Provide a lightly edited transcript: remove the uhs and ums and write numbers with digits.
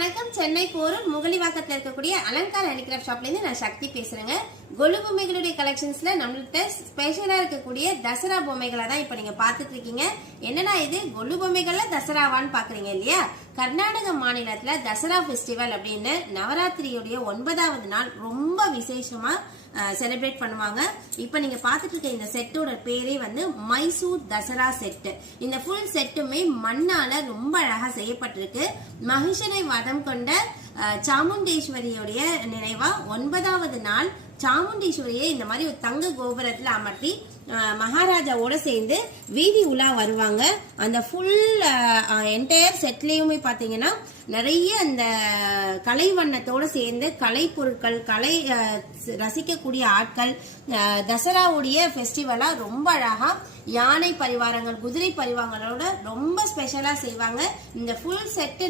வணக்கம். சென்னை போரூர் முகலிவாக்கத்தில் இருக்கக்கூடிய அலங்கார் ஹேண்டிகிராஃப்ட் ஷாப்ல இருந்து நான் சக்தி பேசுறேங்க. கொலு பொம்மைகளுடைய கலெக்ஷன்ஸ்ல நம்மள்ட்ட ஸ்பெஷலா இருக்கக்கூடிய தசரா பொம்மைகளை தான் இப்ப நீங்க பாத்துட்டு இருக்கீங்க. என்னன்னா இது கொலு பொம்மைகள்ல தசராவான்னு பாக்குறீங்க இல்லையா? கர்நாடக மாநிலத்துல தசரா ஃபெஸ்டிவல் அப்படின்னு நவராத்திரியுடைய 9வது நாள் ரொம்ப விசேஷமா செலிப்ரேட் பண்ணுவாங்க. இப்ப நீங்க பாத்துட்டு இருக்க இந்த செட்டோட பேரே வந்து மைசூர் தசரா செட். இந்த ஃபுல் செட்டுமே மண்ணால ரொம்ப அழகா செய்யப்பட்டிருக்கு. மகிஷனை வதம் கொண்ட சாமுண்டேஸ்வரியுடைய நினைவா 9வது நாள் சாமுண்டீஸ்வரியை இந்த மாதிரி ஒரு தங்க கோபுரத்துல அமர்த்தி மகாராஜாவோட சேர்ந்து வீதி உலா வருவாங்க. அந்த ஃபுல் என்டையர் செட்லயுமே பாத்தீங்கன்னா நிறைய அந்த கலை வண்ணத்தோட சேர்ந்து கலை பொருட்கள், கலை ரசிக்கக்கூடிய ஆட்கள் தசராவுடைய ஃபெஸ்டிவலா ரொம்ப அழகா யானை பரிவாரங்கள், குதிரை பரிவாரங்களோட ரொம்ப ஸ்பெஷலா செய்வாங்க. இந்த ஃபுல் செட்